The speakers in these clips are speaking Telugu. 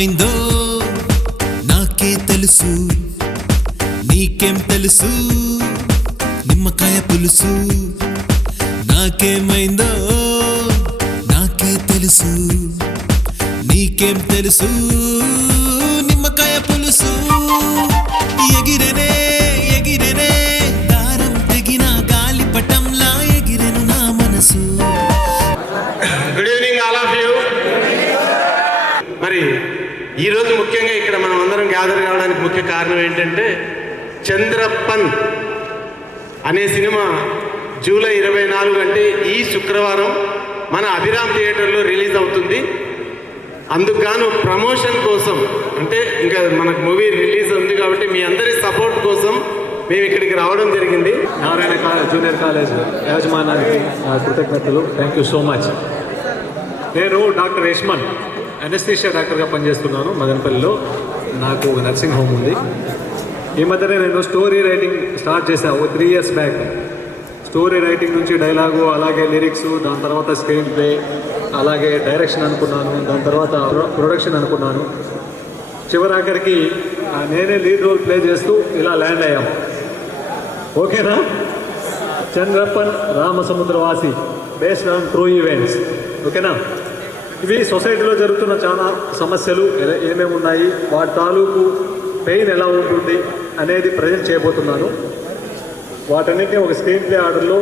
నాకేమైందో నాకే తెలుసు, నీకేం తెలుసు నిమ్మకాయ పులుసు. నాకేమైందో నాకే తెలుసు, నీకేం తెలుసు నిమ్మకాయ పులుసు. ఎగిరెనే ఎగిరెనే దారం తెగిన గాలిపటంలా ఎగిరెను నా మనసు. Good evening all of you. మరి ఈరోజు ముఖ్యంగా ఇక్కడ మనం అందరం గ్యాదర్ కావడానికి ముఖ్య కారణం ఏంటంటే చంద్రప్పన్ అనే సినిమా జూలై 24 అంటే ఈ శుక్రవారం మన అభిరామ్ థియేటర్లో రిలీజ్ అవుతుంది. అందుకు గాను ప్రమోషన్ కోసం, అంటే ఇంకా మనకు మూవీ రిలీజ్ ఉంది కాబట్టి మీ అందరి సపోర్ట్ కోసం మేము ఇక్కడికి రావడం జరిగింది. నారాయణ జూనియర్ కాలేజ్ యాజమాన్యానికి కృతజ్ఞతలు. Thank you so much. నేను డాక్టర్ యశ్మన్, అనస్థీషియా డాక్టర్గా పనిచేస్తున్నాను మదనపల్లిలో. నాకు ఒక నర్సింగ్ హోమ్ ఉంది. ఈ మధ్యనే నేను స్టోరీ రైటింగ్ స్టార్ట్ చేశాను 3 years బ్యాక్. స్టోరీ రైటింగ్ నుంచి డైలాగు, అలాగే లిరిక్స్, దాని తర్వాత స్క్రీన్ ప్లే, అలాగే డైరెక్షన్ అనుకున్నాను, దాని తర్వాత ప్రొడక్షన్ అనుకున్నాను. చివరాఖరికి నేనే లీడ్ రోల్ ప్లే చేస్తూ ఇలా ల్యాండ్ అయ్యాం. ఓకేనా? చంద్రప్పన్ రామసముద్రవాసి బేస్డ్ ఆన్ ట్రూ ఈవెంట్స్. ఓకేనా? ఇవి సొసైటీలో జరుగుతున్న చాలా సమస్యలు ఏమేమి ఉన్నాయి, వాటి తాలూకు పెయిన్ ఎలా ఉంటుంది అనేది ప్రజెంట్ చేయబోతున్నాను. వాటన్నిటిని ఒక స్క్రీన్ ప్లే ఆర్డర్లో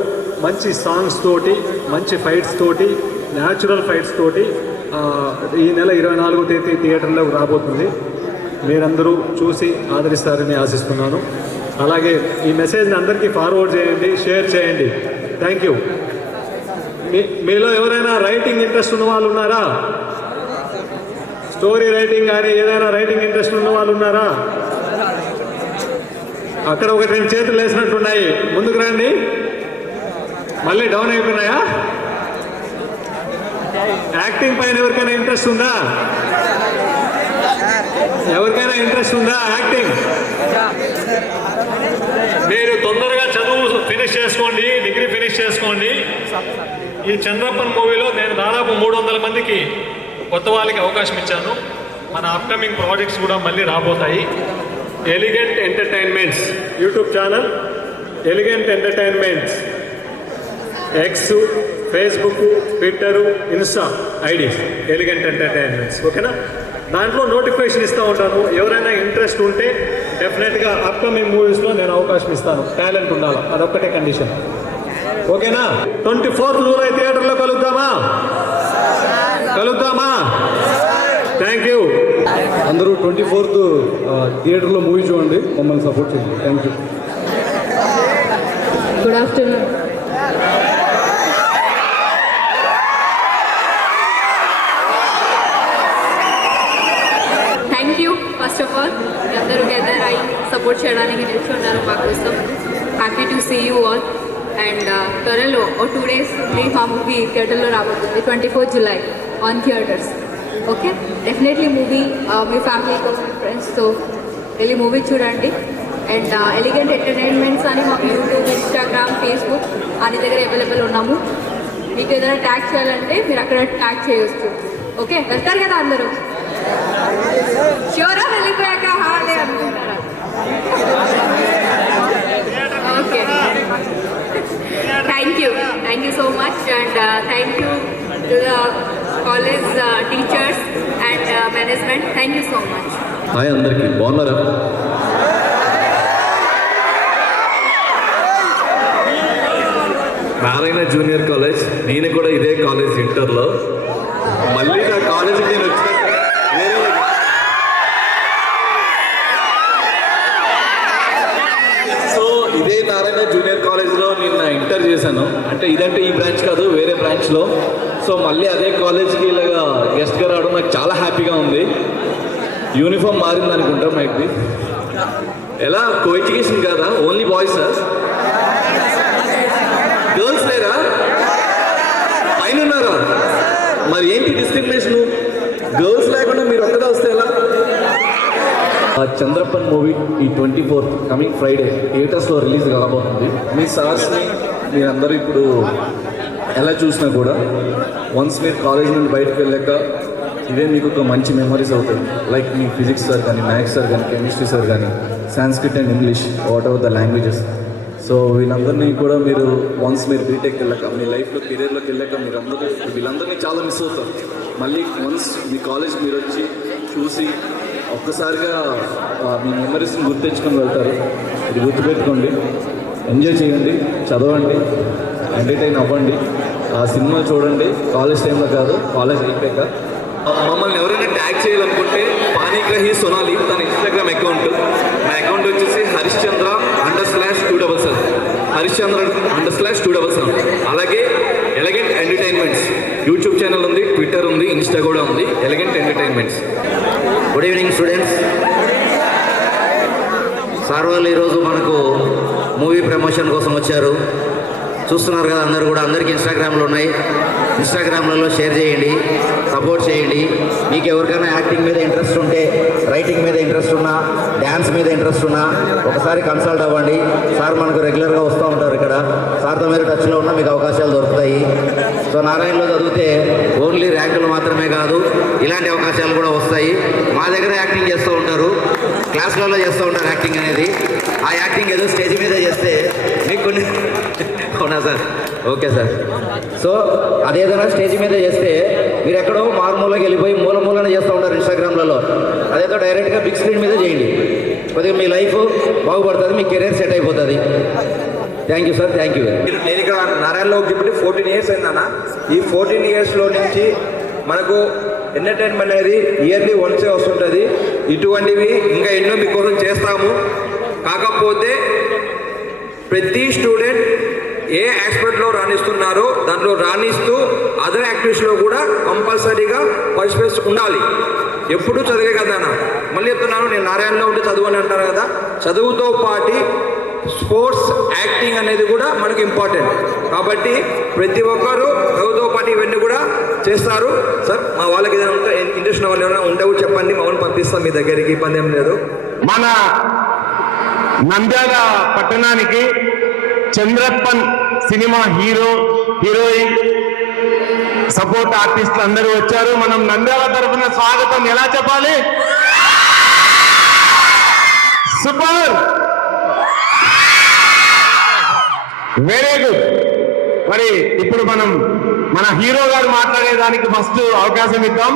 మంచి సాంగ్స్ తోటి, మంచి ఫైట్స్ తోటి, న్యాచురల్ ఫైట్స్ తోటి ఈ నెల 24వ తేదీ థియేటర్లోకి రాబోతుంది. మీరందరూ చూసి ఆదరిస్తారని ఆశిస్తున్నాను. అలాగే ఈ మెసేజ్ని అందరికీ ఫార్వర్డ్ చేయండి, షేర్ చేయండి. Thank you. మీలో ఎవరైనా రైటింగ్ ఇంట్రెస్ట్ ఉన్న వాళ్ళు ఉన్నారా? స్టోరీ రైటింగ్ కానీ ఏదైనా రైటింగ్ ఇంట్రెస్ట్ ఉన్న వాళ్ళు ఉన్నారా? అక్కడ ఒక 2 చేతులు వేసినట్టున్నాయి. ముందుకు రండి. మళ్ళీ డౌన్ అయిపోయినాయా? యాక్టింగ్ పైన ఎవరికైనా ఇంట్రెస్ట్ ఉందా? ఎవరికైనా ఇంట్రెస్ట్ ఉందా యాక్టింగ్? మీరు తొందరగా చదువు ఫినిష్ చేసుకోండి, డిగ్రీ ఫినిష్ చేసుకోండి. ఈ చంద్రప్పన్ మూవీలో నేను దాదాపు 300 మందికి కొత్త వాళ్ళకి అవకాశం ఇచ్చాను. మన అప్కమింగ్ ప్రాజెక్ట్స్ కూడా మళ్ళీ రాబోతాయి. Elegant Entertainments YouTube channel, Elegant Entertainments X, Facebook, Twitter, Insta IDs Elegant Entertainments. ఓకేనా? దాంట్లో నోటిఫికేషన్ ఇస్తూ ఉంటాను. ఎవరైనా ఇంట్రెస్ట్ ఉంటే డెఫినెట్గా అప్కమింగ్ మూవీస్లో నేను అవకాశం ఇస్తాను. టాలెంట్ ఉండాలి, అదొక్కటే కండిషన్. ఓకేనా? 24th జూలై థియేటర్లో కలుద్దామా? Thank you. అందరూ 24th థియేటర్లో మూవీ చూడండి, మమ్మల్ని సపోర్ట్ చేయండి. Thank you. Good afternoon. Thank you. First of all అందరూ గెదర్ అయ్యి సపోర్ట్ చేయడానికి నిల్చున్నారు మా కోసం. Happy to see you all. And త్వరలో 2 days మా మూవీ థియేటర్లో రాబోతుంది 24th July on theatres. Okay, definitely movie మీ ఫ్యామిలీతో, మీ ఫ్రెండ్స్తో వెళ్ళి మూవీ చూడండి. అండ్ ఎలిగెంట్ ఎంటర్టైన్మెంట్స్ అని మాకు యూట్యూబ్, ఇన్స్టాగ్రామ్, ఫేస్బుక్ అన్ని దగ్గర అవైలబుల్ ఉన్నాము. మీకు ఏదైనా ట్యాగ్ చేయాలంటే మీరు అక్కడ ట్యాగ్ చేయవచ్చు. ఓకే, వెళ్తారు కదా అందరూ? ష్యూరా? వెళ్ళిపోయాక హాలే అనుకుంటారా? Okay, thank you so much. And thank you to the college teachers and management. Thank you so much. Hi అందరికీ, బాగున్నారా? నారాయణ జూనియర్ కాలేజ్, నేను కూడా ఇదే కాలేజ్ ఇంటర్లో. మళ్ళీ నా కాలేజీకి నేను వచ్చిన సో ఇదే నారాయణ జూనియర్ కాలేజ్లో నేను నా ఇంటర్ చేశాను. అంటే ఇదంటే ఈ బ్రాంచ్ కాదు, వేరే బ్రాంచ్లో. సో మళ్ళీ అదే కాలేజ్కి ఇలాగా గెస్ట్గా రావడం నాకు చాలా హ్యాపీగా ఉంది. యూనిఫామ్ మారింది అనుకుంటా మైక్ది. ఎలా కో ఎడ్యుకేషన్ కాదా? Only boys? గర్ల్స్ లేరా? పైన ఉన్నారా? మరి ఏంటి డిస్క్రిమినేషన్? గర్ల్స్ లేకుండా మీరు ఒక్కదా వస్తే ఎలా? చంద్రప్పన్ మూవీ ఈ 24th కమింగ్ ఫ్రైడే థియేటర్స్లో రిలీజ్ కాబోతుంది. మీ సార్స్ని మీరందరూ ఇప్పుడు ఎలా చూసినా కూడా వన్స్ మీరు కాలేజ్ నుండి బయటకు వెళ్ళాక ఇవే మీకు ఒక మంచి మెమరీస్ అవుతాయి. లైక్ మీ ఫిజిక్స్ సార్ కానీ, మ్యాథ్స్ సార్ కానీ, కెమిస్ట్రీ సార్ కానీ, Sanskrit and English, what ever the languages. So వీళ్ళందరినీ కూడా మీరు వన్స్ మీరు బీటెక్ వెళ్ళాక, మీ లైఫ్లో కెరీర్లోకి వెళ్ళాక మీరు అందరూ వీళ్ళందరినీ చాలా మిస్ అవుతారు. మళ్ళీ వన్స్ మీ కాలేజ్ మీరు వచ్చి చూసి ఒక్కసారిగా మీ మెమరీస్ని గుర్తించుకొని వెళ్తారు. ఇది గుర్తుపెట్టుకోండి. ఎంజాయ్ చేయండి, చదవండి, ఎంటర్టైన్ అవ్వండి, ఆ సినిమా చూడండి. కాలేజ్ టైంలో కాదు, కాలేజ్ అయిపోయాక. మమ్మల్ని ఎవరైనా ట్యాగ్ చేయాలనుకుంటే పానీగ్రహి సొనాలి తన ఇన్స్టాగ్రామ్ అకౌంట్. నా అకౌంట్ వచ్చేసి హరిశ్చంద్ర_277 హరిశ్చంద్ర_277. అలాగే ఎలిగెంట్ ఎంటర్టైన్మెంట్స్ యూట్యూబ్ ఛానల్ ఉంది, ట్విట్టర్ ఉంది, ఇన్స్టా కూడా ఉంది, elegant entertainments. Good evening students. Sir వాళ్ళు ఈరోజు మనకు మూవీ ప్రమోషన్ కోసం వచ్చారు. చూస్తున్నారు కదా అందరూ కూడా. అందరికీ ఇన్స్టాగ్రామ్లు ఉన్నాయి. ఇన్స్టాగ్రామ్లలో షేర్ చేయండి, సపోర్ట్ చేయండి. మీకు ఎవరికైనా యాక్టింగ్ మీద ఇంట్రెస్ట్ ఉంటే, రైటింగ్ మీద ఇంట్రెస్ట్ ఉన్నా, డ్యాన్స్ మీద ఇంట్రెస్ట్ ఉన్నా ఒకసారి కన్సల్ట్ అవ్వండి. సార్ మనకు రెగ్యులర్గా వస్తూ ఉంటారు ఇక్కడ. సార్తో మీరు టచ్లో ఉన్నా మీకు అవకాశాలు దొరుకుతాయి. సో నారాయణలో చదివితే ఓన్లీ ర్యాంకులు మాత్రమే కాదు, ఇలాంటి అవకాశాలు కూడా వస్తాయి. మా దగ్గర యాక్టింగ్ చేస్తూ ఉంటారు, క్లాసులలో చేస్తూ ఉంటారు యాక్టింగ్ అనేది. ఆ యాక్టింగ్ ఏదో స్టేజ్ మీద చేస్తే మీకు కొన్ని అవునా సార్? Okay sir. సో అదేదైనా స్టేజ్ మీద చేస్తే మీరు ఎక్కడో మారుమూలకి వెళ్ళిపోయి మూలనే చేస్తూ ఉంటారు ఇన్స్టాగ్రామ్లలో. అదేదో డైరెక్ట్గా బిగ్ స్క్రీన్ మీద చేయండి. కొద్దిగా మీ లైఫ్ బాగుపడుతుంది, మీ కెరీర్ సెట్ అయిపోతుంది. Thank you sir, thank you. నేను ఇక్కడ నారాయణలో ఇప్పుడు 14 ఇయర్స్ అయిందన్న. ఈ 14 ఇయర్స్లో నుంచి మనకు ఎంటర్టైన్మెంట్ అనేది ఇయర్లీ వన్సే వస్తుంటుంది. ఇటువంటివి ఇంకా ఎన్నో మీకోసం చేస్తాము. కాకపోతే ప్రతి స్టూడెంట్ ఏ ఆస్పెక్ట్లో రాణిస్తున్నారో దాంట్లో రాణిస్తూ అదర్ యాక్టివిటీస్లో కూడా కంపల్సరీగా పార్టిసిపేట్ ఉండాలి. ఎప్పుడూ చదివే కదా అన్న. మళ్ళీ చెప్తున్నాను, నేను నారాయణలో ఉంటే చదువు అని అంటారు కదా. చదువుతో పాటు స్పోర్ట్స్, యాక్టింగ్ అనేది కూడా మనకు ఇంపార్టెంట్. కాబట్టి ప్రతి ఒక్కరూ చదువుతో పాటు ఇవన్నీ కూడా చేస్తారు. సార్ మా వాళ్ళకి ఏదైనా ఉంటే ఇంట్రెస్ట్ ఉన్న వాళ్ళు ఏమైనా ఉంటే కూడా చెప్పండి, మమ్మల్ని పంపిస్తాం మీ దగ్గరికి, ఇబ్బంది ఏం లేదు. మన నంద్యాల పట్టణానికి చంద్రప్పన్ సినిమా హీరోయిన్ సపోర్ట్ ఆర్టిస్టులు అందరూ వచ్చారు. మనం నంద్యాల తరఫున స్వాగతం ఎలా చెప్పాలి? Super, very good. మరి ఇప్పుడు మనం మన హీరో గారు మాట్లాడేదానికి ఫస్ట్ అవకాశం ఇద్దాం.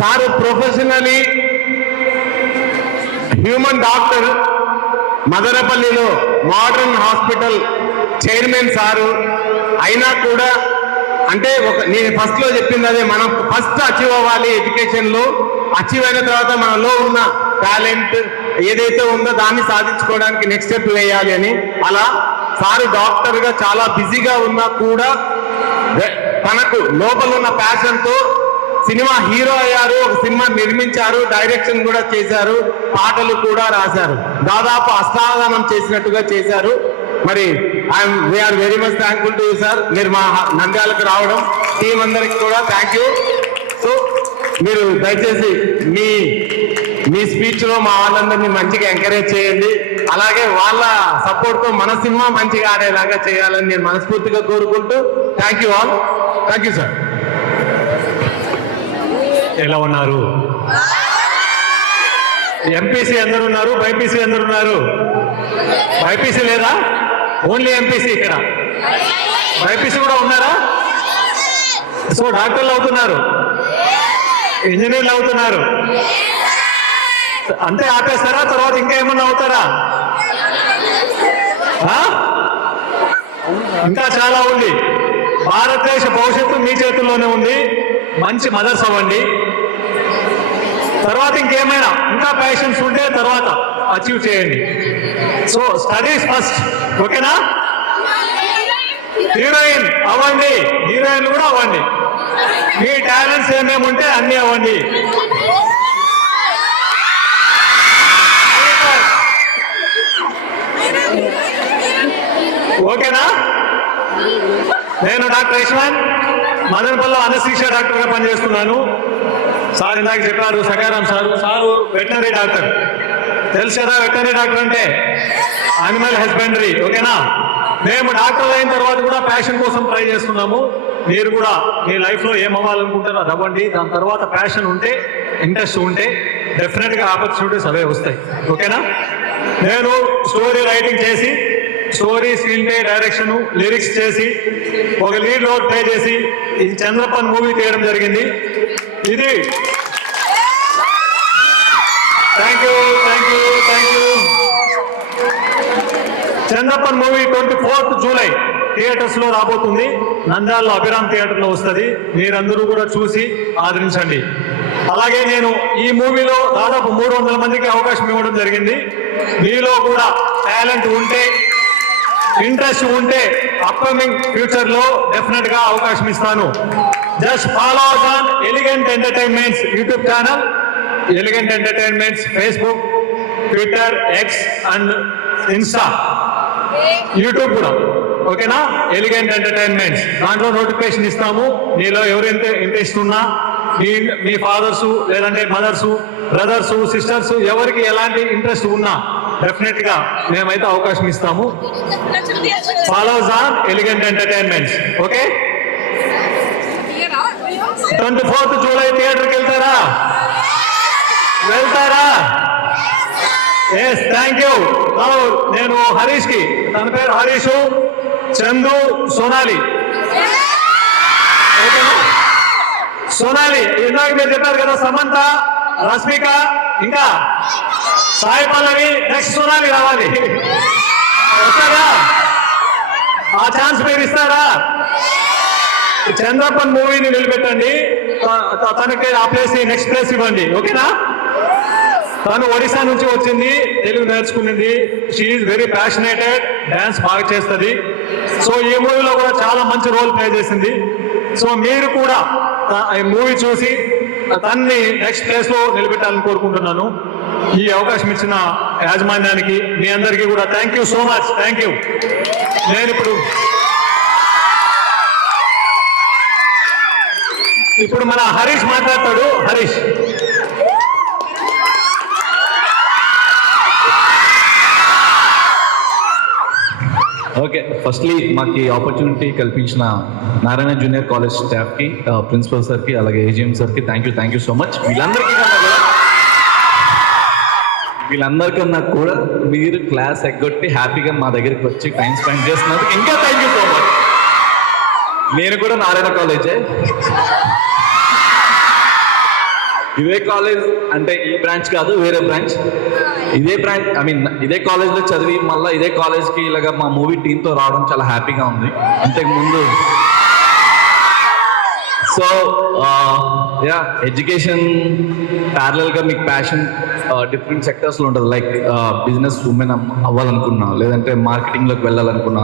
సారు ప్రొఫెషనలీ హ్యూమన్ డాక్టర్, మదనపల్లిలో మోడర్న్ హాస్పిటల్ చైర్మన్ సారు. అయినా కూడా అంటే నేను ఫస్ట్లో చెప్పింది అదే, మనం ఫస్ట్ అచీవ్ అవ్వాలి ఎడ్యుకేషన్లో. అచీవ్ అయిన తర్వాత మనలో ఉన్న టాలెంట్ ఏదైతే ఉందో దాన్ని సాధించుకోవడానికి నెక్స్ట్ స్టెప్ వేయాలి అని. అలా సారు డాక్టర్గా చాలా బిజీగా ఉన్నా కూడా తనకు లోపల ఉన్న ప్యాషన్తో సినిమా హీరో అయ్యారు, ఒక సినిమా నిర్మించారు, డైరెక్షన్ కూడా చేశారు, పాటలు కూడా రాశారు. దాదాపు అష్టావధానం చేసినట్టుగా చేశారు. మరి we are very much thankful to you sir. మీరు మా నంద్యాలకు రావడం, టీం అందరికి కూడా థ్యాంక్ యూ. సో మీరు దయచేసి మీ స్పీచ్లో మా వాళ్ళందరినీ మంచిగా ఎంకరేజ్ చేయండి. అలాగే వాళ్ళ సపోర్ట్తో మన సినిమా మంచిగా ఆడేలాగా చేయాలని నేను మనస్ఫూర్తిగా కోరుకుంటూ thank you all. Thank you sir. ఎలా ఉన్నారు? ఎంపీసీ అందరున్నారు, బైపీసీ అందరున్నారు. బైపీసీ లేదా? ఓన్లీ ఎంపీసీ ఇక్కడ. బైపీసీ కూడా ఉన్నారా? సో డాక్టర్లు అవుతున్నారు, ఇంజనీర్లు అవుతున్నారు. అంతే ఆపేస్తారా? తర్వాత ఇంకా ఏమన్నా అవుతారా? ఇంకా చాలా ఉంది. భారతదేశ భవిష్యత్తు మీ చేతుల్లోనే ఉంది. మంచి మదర్స్ అవ్వండి. తర్వాత ఇంకేమైనా ఇంకా ప్యాషన్స్ ఉంటే తర్వాత అచీవ్ చేయండి. సో స్టడీస్ ఫస్ట్, ఓకేనా? హీరోయిన్ అవ్వండి, హీరోయిన్లు కూడా అవ్వండి. మీ టాలెంట్స్ ఏమేమి ఉంటే అన్నీ అవ్వండి. ఓకేనా? నేను డాక్టర్ యశ్వన్, మదనపల్లిలో అనస్థీషియా డాక్టర్గా పనిచేస్తున్నాను. సార్ ఇందాక చెప్పారు సకారాం సారు వెటనరీ డాక్టర్. తెలుసు కదా వెటనరీ డాక్టర్ అంటే? యానిమల్ హస్బెండరీ, ఓకేనా? మేము డాక్టర్ అయిన తర్వాత కూడా ప్యాషన్ కోసం ట్రై చేస్తున్నాము. మీరు కూడా మీ లైఫ్లో ఏం అవ్వాలనుకుంటారో అది అవ్వండి. దాని తర్వాత ప్యాషన్ ఉంటే, ఇంట్రెస్ట్ ఉంటే డెఫినెట్గా ఆపర్చునిటీస్ అవే వస్తాయి. ఓకేనా? నేను స్టోరీ రైటింగ్ చేసి, story, screen play, direction, lyrics చేసి, ఒక లీడ్ రోల్ ప్లే చేసి ఈ చంద్రపన్ మూవీ తీయడం జరిగింది. ఇది thank you. Chandrappan movie 24th July theatres లో రాబోతుంది. నంద్యాలలో అభిరామ్ థియేటర్ లో వస్తుంది. మీరందరూ కూడా చూసి ఆదరించండి. అలాగే నేను ఈ మూవీలో దాదాపు 300 మందికి అవకాశం ఇవ్వడం జరిగింది. మీలో కూడా టాలెంట్ ఉంటే, ఇంట్రెస్ట్ ఉంటే అప్కమింగ్ ఫ్యూచర్ లో డెఫినెట్ గా అవకాశం ఇస్తాను. Just follow on Elegant Entertainments YouTube channel, Elegant entertainments Facebook, Twitter, X and Insta, YouTube కూడా. ఓకేనా? ఎలిగెంట్ ఎంటర్టైన్మెంట్స్ దాంట్లో నోటిఫికేషన్ ఇస్తాము. మీలో ఎవరైతే ఇంట్రెస్ట్ ఉన్నా, మీ ఫాదర్స్ లేదంటే మదర్స్, బ్రదర్స్, సిస్టర్స్ ఎవరికి ఎలాంటి ఇంట్రెస్ట్ ఉన్నా డెఫినెట్ గా మేమైతే అవకాశం ఇస్తాము. Follow us on Elegant Entertainments. Okay? 24th July థియేటర్కి వెళ్తారా? Yes, thank you. నేను హరీష్ కి, తన పేరు హరీష్, చందు, సోనాలి. సోనాలి ఇందాక మీరు చెప్పారు కదా, సమంత, రష్మిక, ఇంకా సాయి పల్లవి, నెక్స్ట్ సోనాలి రావాలి. వస్తారా? ఆ ఛాన్స్ మీరు ఇస్తారా? చంద్రపన్ మూవీని నిలబెట్టండి. తనకి ఆ ప్లేస్, నెక్స్ట్ ప్లేస్ ఇవ్వండి. ఓకేనా? తను ఒడిశా నుంచి వచ్చింది, తెలుగు నేర్చుకునింది. షీఈ్ వెరీ ప్యాషనేటెడ్, డాన్స్ బాగా చేస్తుంది. సో ఈ మూవీలో కూడా చాలా మంచి రోల్ ప్లే చేసింది. సో మీరు కూడా ఈ మూవీ చూసి తన్ని నెక్స్ట్ ప్లేస్ లో నిలబెట్టాలని కోరుకుంటున్నాను. ఈ అవకాశం ఇచ్చిన యాజమాన్యానికి, మీ అందరికీ కూడా thank you so much. Thank you. నేను ఇప్పుడు మన హరీష్ మాట్లాడతాడు. హరీష్. ఓకే, ఫస్ట్లీ మాకు ఈ ఆపర్చునిటీ కల్పించిన నారాయణ జూనియర్ కాలేజ్ స్టాఫ్కి, ప్రిన్సిపల్ సార్కి, అలాగే ఏజీఎం సార్కి థ్యాంక్ యూ సో మచ్. వీళ్ళందరికన్నా కూడా మీరు క్లాస్ ఎగ్గొట్టి హ్యాపీగా మా దగ్గరికి వచ్చి టైం స్పెండ్ చేస్తున్నందుకు ఇంకా థ్యాంక్ యూ సో మచ్. నేను కూడా నారాయణ కాలేజే. ఇదే కాలేజ్ అంటే ఈ బ్రాంచ్ కాదు, వేరే బ్రాంచ్. ఇదే బ్రాంచ్, ఇదే కాలేజ్లో చదివి మళ్ళీ ఇదే కాలేజ్కి ఇలాగ మా మూవీ టీంతో రావడం చాలా హ్యాపీగా ఉంది. ఇంతకు ముందు సో ఎడ్యుకేషన్ ప్యారలల్గా మీకు ప్యాషన్ డిఫరెంట్ సెక్టర్స్లో ఉంటుంది. లైక్ బిజినెస్ ఉమెన్ అవ్వాలనుకున్నా, లేదంటే మార్కెటింగ్లోకి వెళ్ళాలనుకున్నా,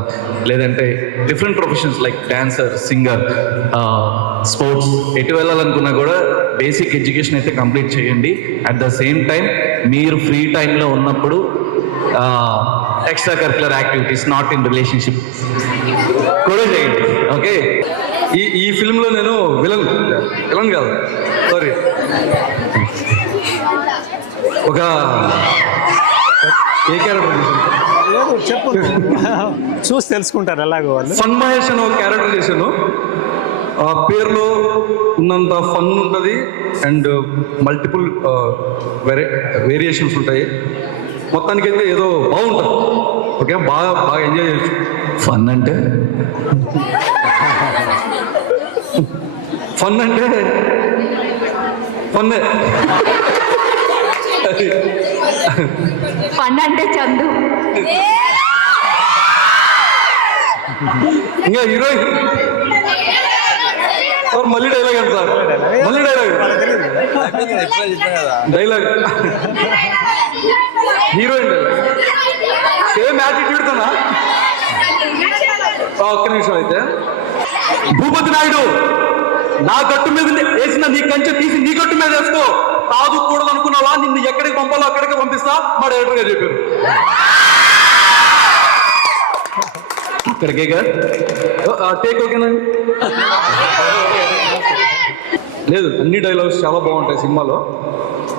లేదంటే different professions like dancer, singer, sports, ఎటు వెళ్ళాలనుకున్నా కూడా బేసిక్ ఎడ్యుకేషన్ అయితే కంప్లీట్ చేయండి. అట్ ద సేమ్ టైం మీరు ఫ్రీ టైంలో ఉన్నప్పుడు extra curricular activities, not in relationship కూడా చేయండి. ఓకే? ఈ ఫిల్మ్లో నేను విలన్ కాదు, సారీ, ఒక ఏ క్యారెక్టర్ చెప్పు, చూసి తెలుసుకుంటారు ఎలాగో వాళ్ళు. ఫన్ మహేష్ అని ఒక క్యారెక్టర్ చేశాను. ఆ పేరులో ఉన్నంత ఫన్ ఉంటుంది అండ్ మల్టిపుల్ వేరియేషన్స్ ఉంటాయి. మొత్తానికైతే ఏదో బాగుంటుంది. ఓకే, బాగా ఎంజాయ్ చేయొచ్చు. ఫన్ అంటే ఫన్నే. ఫన్ అంటే చందు. ఇంకా హీరోయిన్ మళ్ళీ డైలాగ్ అంట సార్, మళ్ళీ డైలాగ్ హీరోయిన్ సేమ్ యాటిట్యూడ్ తోనా. ఒక్క నిమిషం. అయితే భూపతి నాయుడు, నా గట్టు మీద వేసిన నీ కంచె తీసి నీ గట్టు మీద వేసుకో, కాదు కూడదు అనుకున్నావా, నిన్ను ఎక్కడికి పంపాలో అక్కడికి పంపిస్తా మా డైరెక్టర్ గారు చెప్పారు. అక్కడికే టేక్ ఓకేనా? లేదు, అన్ని డైలాగ్స్ చాలా బాగుంటాయి సినిమాలో,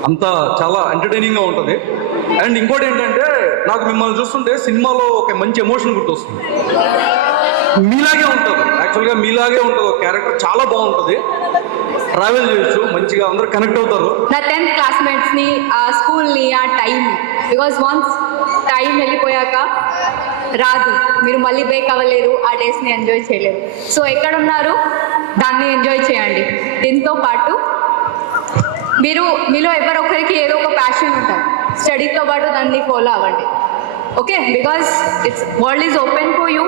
అంతా చాలా ఎంటర్టైనింగ్గా ఉంటుంది. అండ్ ఇంకోటి ఏంటంటే నాకు మిమ్మల్ని చూస్తుంటే సినిమాలో ఒక మంచి ఎమోషన్ గుర్తొస్తుంది. మీలాగే ఉంటుంది, యాక్చువల్గా మీలాగే ఉంటుంది. ఒక క్యారెక్టర్ చాలా బాగుంటుంది, ట్రావెల్ చేయొచ్చు, మంచిగా అందరూ కనెక్ట్ అవుతారు. నా 10th క్లాస్మేట్స్ని, ఆ స్కూల్ని, ఆ టైంని, బికాజ్ వన్స్ టైం వెళ్ళిపోయాక రాదు, మీరు మళ్ళీ బ్రేక్ అవ్వలేరు, ఆ డేస్ని ఎంజాయ్ చేయలేరు. సో ఎక్కడున్నారు దాన్ని ఎంజాయ్ చేయండి. దీంతో పాటు మీలో ఎవరొకరికి ఏదో ఒక ప్యాషన్ ఉంటుంది, స్టడీతో పాటు దాన్ని ఫాలో అవ్వండి. Okay, because world is open for you.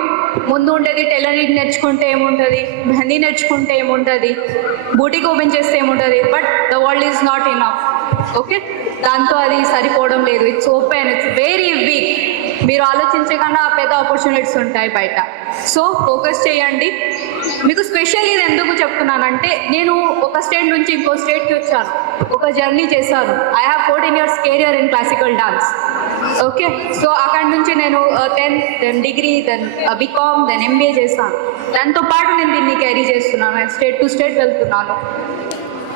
ముందు ఉండేది టైలరింగ్ నేర్చుకుంటే ఏముంటుంది, మెహందీ నేర్చుకుంటే ఏముంటుంది, బూటిక్ ఓపెన్ చేస్తే ఏముంటుంది, but the world is not enough. Okay, దాంతో అది సరిపోవడం లేదు. It's open, it's very big. మీరు ఆలోచించే కన్నా పెద్ద ఆపర్చునిటీస్ ఉంటాయి బయట. సో ఫోకస్ చేయండి. మీకు స్పెషల్ ఇది ఎందుకు చెప్తున్నానంటే, నేను ఒక స్టేట్ నుంచి ఇంకో స్టేట్కి వచ్చాను, ఒక జర్నీ చేశాను. I have 14 years career in classical dance. Okay, so అక్కడి నుంచి నేను 10th, then degree, then BCom, then MBA చేశాను. దాంతో పాటు నేను దీన్ని క్యారీ చేస్తున్నాను, స్టేట్ టు స్టేట్ వెళ్తున్నాను.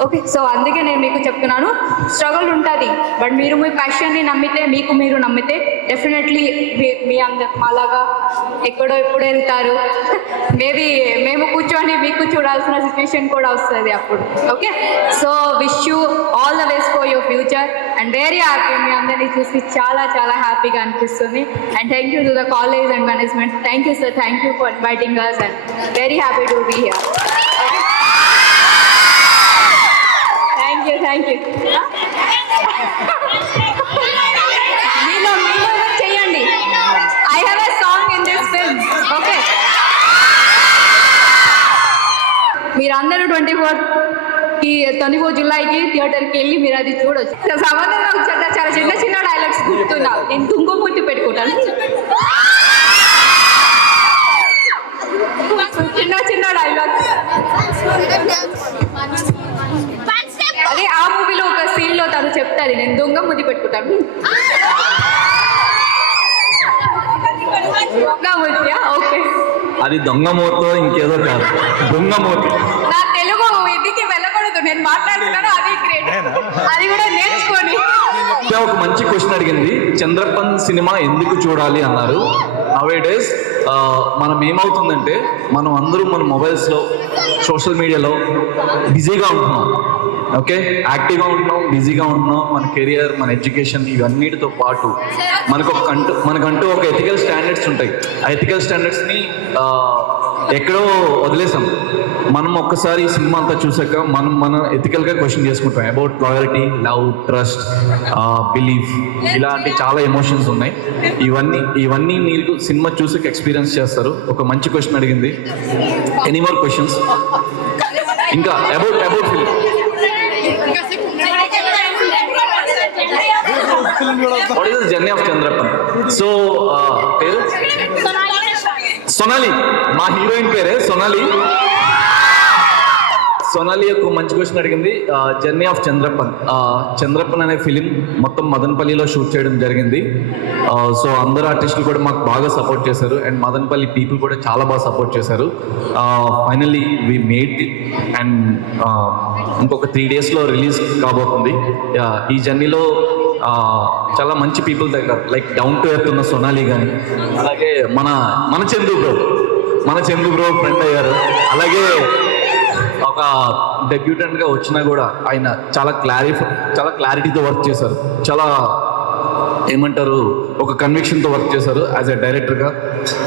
ఓకే, సో అందుకే నేను మీకు చెప్తున్నాను, స్ట్రగుల్ ఉంటుంది, బట్ మీరు మీ ప్యాషన్ని నమ్మితే, మీరు నమ్మితే డెఫినెట్లీ మీ అందరు మాలాగా ఎక్కడో ఎప్పుడు వెళ్తారు. మేబీ మేము కూర్చొని మీకు చూడాల్సిన సిచ్యువేషన్ కూడా వస్తుంది అప్పుడు. Okay, so wish you all the best for your future and very happy. మీ అందరినీ చూసి చాలా చాలా హ్యాపీగా అనిపిస్తుంది. And thank you to the college and management. Thank you sir, thank you for inviting us and very happy to be here. Thank you. మీలో చేయండి. I have a song in this film. Okay. మీరందరూ 24 జూలైకి థియేటర్కి వెళ్ళి మీరు అది చూడొచ్చు. సంబంధం నాకు చాలా చిన్న చిన్న డైలాగ్స్ గుర్తున్నావు. నేను కుంకుమూర్తి పెట్టుకుంటాను, చిన్న డైలాగ్స్. అదే ఆ మూవీలో ఒక సీన్ లో తను చెప్తారు, నేను దొంగ ముద్దు పెట్టుకుంటాను. ఓకే, అది దొంగ మూతో ఇంకేదో కాదు, దొంగ మూతి. నా తెలుగు ఇంటికి వెళ్ళకూడదు, నేను మాట్లాడుతున్నాను, అది గ్రేట్, అది కూడా నేర్చుకొని. ఒక మంచి క్వశ్చన్ అడిగింది, చంద్రపన్ సినిమా ఎందుకు చూడాలి అన్నారు. నవేడేస్ మనం ఏమవుతుందంటే, మనం అందరూ మన మొబైల్స్లో, సోషల్ మీడియాలో బిజీగా ఉంటున్నాం. ఓకే, యాక్టివ్గా ఉంటున్నాం, బిజీగా ఉంటున్నాం. మన కెరియర్, మన ఎడ్యుకేషన్, ఇవన్నిటితో పాటు మనకంటూ ఒక ఎథికల్ స్టాండర్డ్స్ ఉంటాయి. ఆ ఎథికల్ స్టాండర్డ్స్ని ఎక్కడో వదిలేసాం. మనం ఒక్కసారి ఈ సినిమా అంతా చూసాక మనం ఎథికల్గా క్వశ్చన్ చేసుకుంటాం about loyalty, love, trust, belief, ఇలాంటి చాలా ఎమోషన్స్ ఉన్నాయి. ఇవన్నీ మీరు సినిమా చూసాక ఎక్స్పీరియన్స్ చేస్తారు. ఒక మంచి క్వశ్చన్ అడిగింది. Any more questions? ఇంకా about film. What is the journey of Chandrapan? So, పేరు సొనాలి. మా హీరోయిన్ పేరే సొనాలి. సొనాలి ఒక మంచి క్వశ్చన్ అడిగింది. Journey of చంద్రపన్. చంద్రపన్ అనే ఫిలిం మొత్తం మదనపల్లిలో షూట్ చేయడం జరిగింది. సో అందరు ఆర్టిస్టులు కూడా మాకు బాగా సపోర్ట్ చేశారు అండ్ మదనపల్లి పీపుల్ కూడా చాలా బాగా సపోర్ట్ చేశారు. Finally we made it and ఇంకొక 3 daysలో రిలీజ్ కాబోతుంది. ఈ జర్నీలో చాలా మంచి పీపుల్ దగ్గర, లైక్ డౌన్ టు ఎర్త్ ఉన్న సొనాలి కానీ, అలాగే మన చందు బ్రో ఫ్రెండ్ అయ్యారు. అలాగే ఒక డెబ్యూటెంట్గా వచ్చినా కూడా ఆయన చాలా క్లారిటీతో వర్క్ చేశారు. చాలా ఏమంటారు, ఒక కన్విక్షన్తో వర్క్ చేశారు. యాజ్ ఎ డైరెక్టర్గా,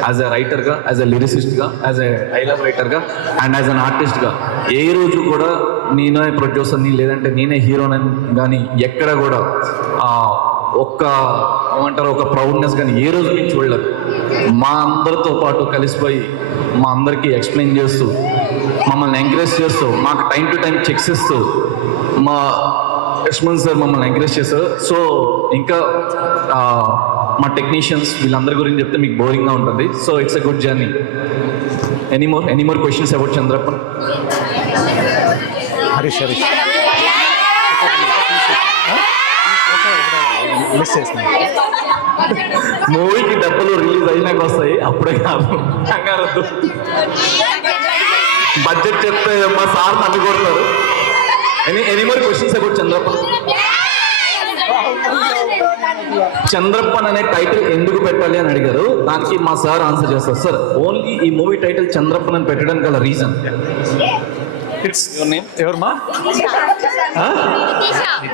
యాజ్ ఎ రైటర్గా, యాజ్ ఎ లిరిసిస్ట్గా, యాజ్ ఎ డైలాగ్ రైటర్గా అండ్ యాజ్ అన్ ఆర్టిస్ట్గా. ఏ రోజు కూడా నేనే ప్రొడ్యూసర్ని, లేదంటే నేనే హీరోని కానీ ఎక్కడ కూడా ఒక ప్రౌడ్నెస్ కానీ ఏ రోజు నేను చూడలేదు. మా అందరితో పాటు కలిసిపోయి మా అందరికీ ఎక్స్ప్లెయిన్ చేస్తూ, మమ్మల్ని ఎంకరేజ్ చేస్తూ, మాకు టైం టు టైం చెక్స్ ఇస్తూ మా యశ్వంత్ సార్ మమ్మల్ని ఎంకరేజ్ చేశారు. సో ఇంకా మా టెక్నీషియన్స్ వీళ్ళందరి గురించి చెప్తే మీకు బోరింగ్గా ఉంటుంది. So it's a good journey. Any more questions about Chandrappan? Harish మూవీకి డబ్బులు రిలీజ్ అయినాక వస్తాయి, అప్పుడే కాదు. బడ్జెట్ చెప్తే మా సార్ నన్ను కొడతారు. Any more questions about Chandrappan? Chandrappan అనే టైటిల్ ఎందుకు పెట్టాలి అని అడిగారు. దానికి మా సార్ ఆన్సర్ చేస్తారు. సార్, ఓన్లీ ఈ మూవీ టైటిల్ చంద్రప్పన్ అని పెట్టడానికి గల రీజన్ ఇట్స్ ఎవరమ్మా?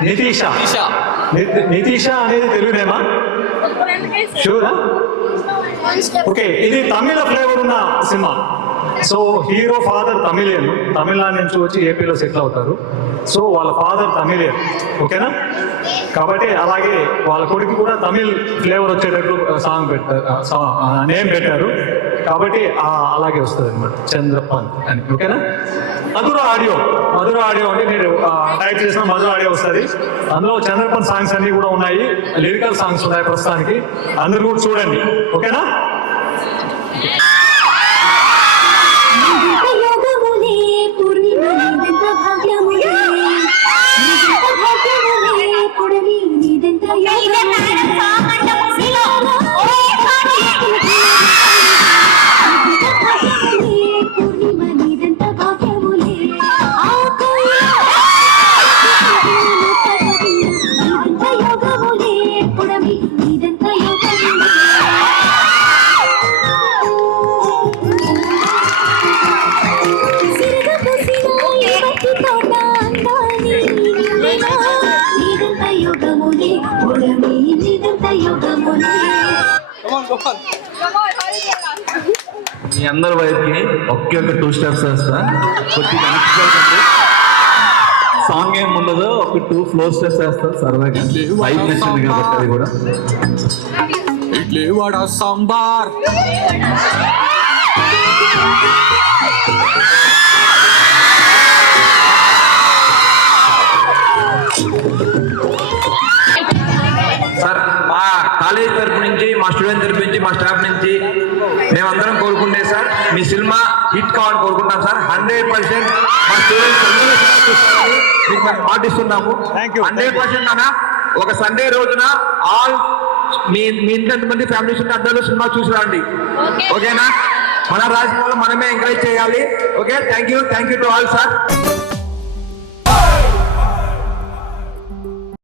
నితీష. నితీష అనేది తెలుగునేమా? షూరా? ఓకే, ఇది తమిళ ఫ్లేవర్ ఉన్న cinema. So hero father Tamilian, Tamil Nadu నుంచి వచ్చి ఏపీలో సెటిల్ అవుతారు. సో వాళ్ళ ఫాదర్ తమిళియన్, ఓకేనా? కాబట్టి అలాగే వాళ్ళ కొడుకు కూడా తమిళ్ ఫ్లేవర్ వచ్చేటట్లు సాంగ్ పెట్టారు, నేమ్ పెట్టారు. కాబట్టి అలాగే వస్తుంది అనమాట చంద్రప్పన్ అని, ఓకేనా? మధుర ఆడియో అంటే మీరు టైప్ చేసిన మధుర ఆడియో వస్తుంది. అందులో చంద్రప్పన్ సాంగ్స్ అన్ని కూడా ఉన్నాయి, లిరికల్ సాంగ్స్ ఉన్నాయి ప్రస్తుతానికి. అందరూ కూడా చూడండి, ఓకేనా? మీ అందరి వైపుకి ఒకే ఒక 2 స్టెప్స్ వేస్తా. కొద్దిగా సాంగ్ ఏం ఉండదు, ఒక 2 ఫ్లో స్టెప్స్ వేస్తా సరదాగా. వైపు నచ్చింది కాబట్టి అది కూడా. ఇడ్లీ వడ సాంబార్. సార్, మా కాలేజ్ తరపు నుంచి, మా స్టూడెంట్ తరపు నుంచి, మా స్టాఫ్ నుంచి మేమందరం కోరుకుంటే సార్, మీ సినిమా హిట్ కావాలని కోరుకుంటాం సార్. 100% మా స్టూడెంట్స్ అందరూ మీకు మేము పాటిస్తున్నాము. 100% అన్న ఒక సండే రోజున ఆల్ మీ ఇంట్లో ఎంతమంది ఫ్యామిలీస్ ఉంటే అందరూ సినిమా చూసి రండి, ఓకేనా? మన రాజకీయాల్లో మనమే ఎంకరేజ్ చేయాలి. Okay, thank you to all sir.